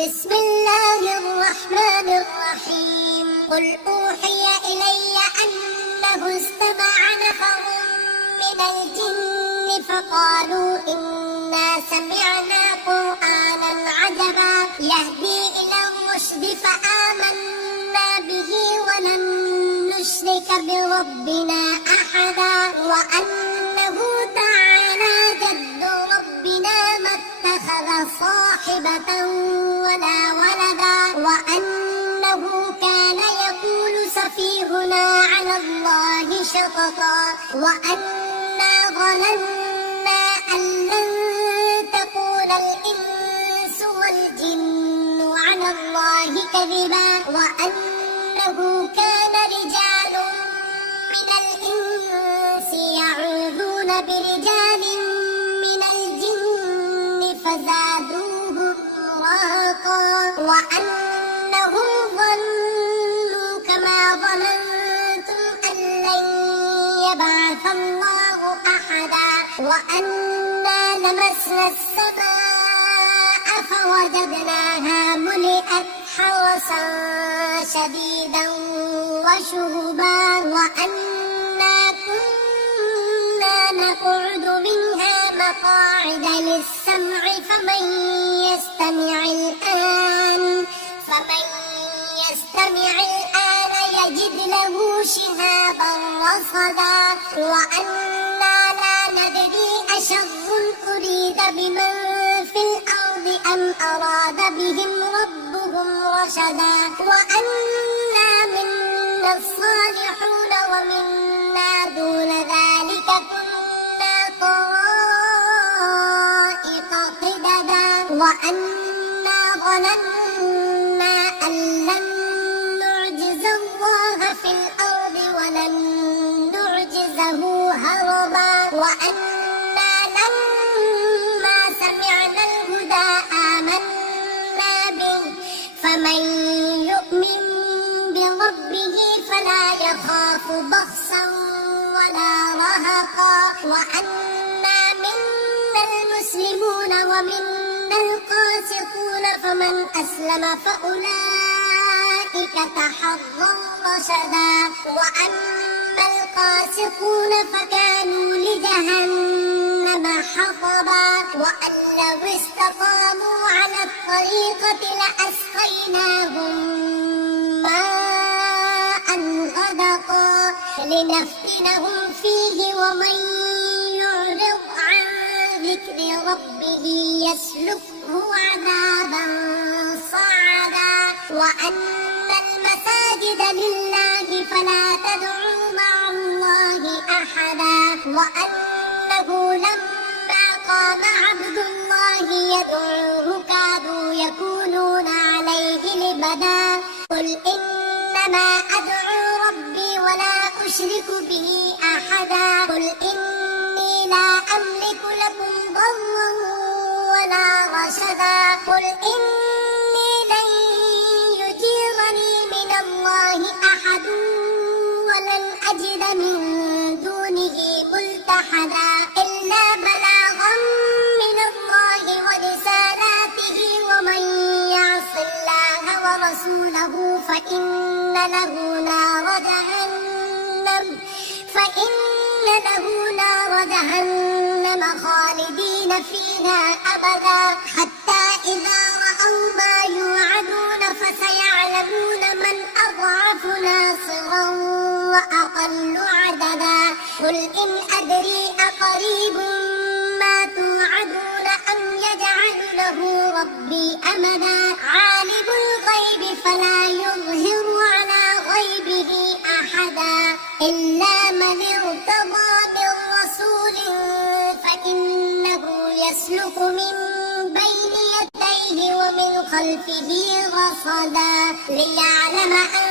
بسم الله الرحمن الرحيم قل أوحي إلي أنه استمع نفر من الجن فقالوا إنا سمعنا قرآنا عجبا يهدي إلى الرشد فآمنا به ولن نشرك بربنا أحدا وأنه تعالى جد ربنا ما اتخذ صاحبة ولا ولدا وأنه كان يقول سفيهنا على الله شططا وأنا ظننا أن لن تقول الإنس والجن على الله كذبا وأنه كان رجال من الإنس يعوذون برجال من الجن فزادوهم رهقا وأنهم ظنوا كما ظننتم أن لن يبعث الله أحدا وأنا لمسنا السماء فوجدناها ملئت حرسا شديدا وشهبا وأنا كنا نقعد منها مقاعد للسمع فمن يستمع الآن يجد له شهابا رصدا وأنا لا ندري أشر أريد بمن في الأرض أم أراد بهم ربهم رشدا وأنا منا الصالحون ومنا دون ذلك كنا طرائق قددا وأنا ظننا أن لن نعجز الله في الأرض ولن نعجزه هربا وأنا لما سمعنا الهدى آمنا به فمن يؤمن بربه فلا يخاف بخسا ولا رهقا وأنا منا المسلمون ومنا القاسطون فمن أسلم فأولئك تحروا رشدا وأما القاسطون فكانوا لجهنم حطبا وأن لو استقاموا على الطريقة لأسقيناهم ماء غدقا لنفتنهم فيه ومن يعرض عن ذكر ربه يسلكه عذابا صعدا وأن المساجد لله فلا تدعوا مع الله أحدا وأنه لما قام عبد الله يدعوه كادوا يكونون عليه لبدا قل إنما أدعو ربي ولا أشرك به أحدا قل إني لا أملك لكم ضرا ولا رشدا قل إني لن يجيرني من الله أحد ولن أجد من دونه ملتحدا إلا بلاغا من الله ورسالاته ومن يعص الله ورسوله فإن له نار جهنم خالدين فيها أبدا حتى إذا رأوا ما يوعدون فسيعلمون من أضعف ناصرا وأقل عددا قل إن أدري أقريب ما توعدون أم يجعل له ربي أمدا عالم الغيب فلا يظهر على غيبه أحدا إلا من ارتضى من رسول فإنه يسلك من بين يديه ومن خلفه رصدا ليعلم أن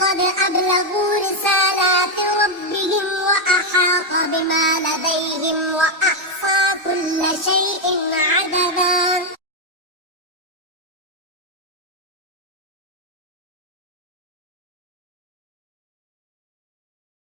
قد أبلغوا رسالات ربهم وأحاط بما لديهم وأحصى كل شيء عددا.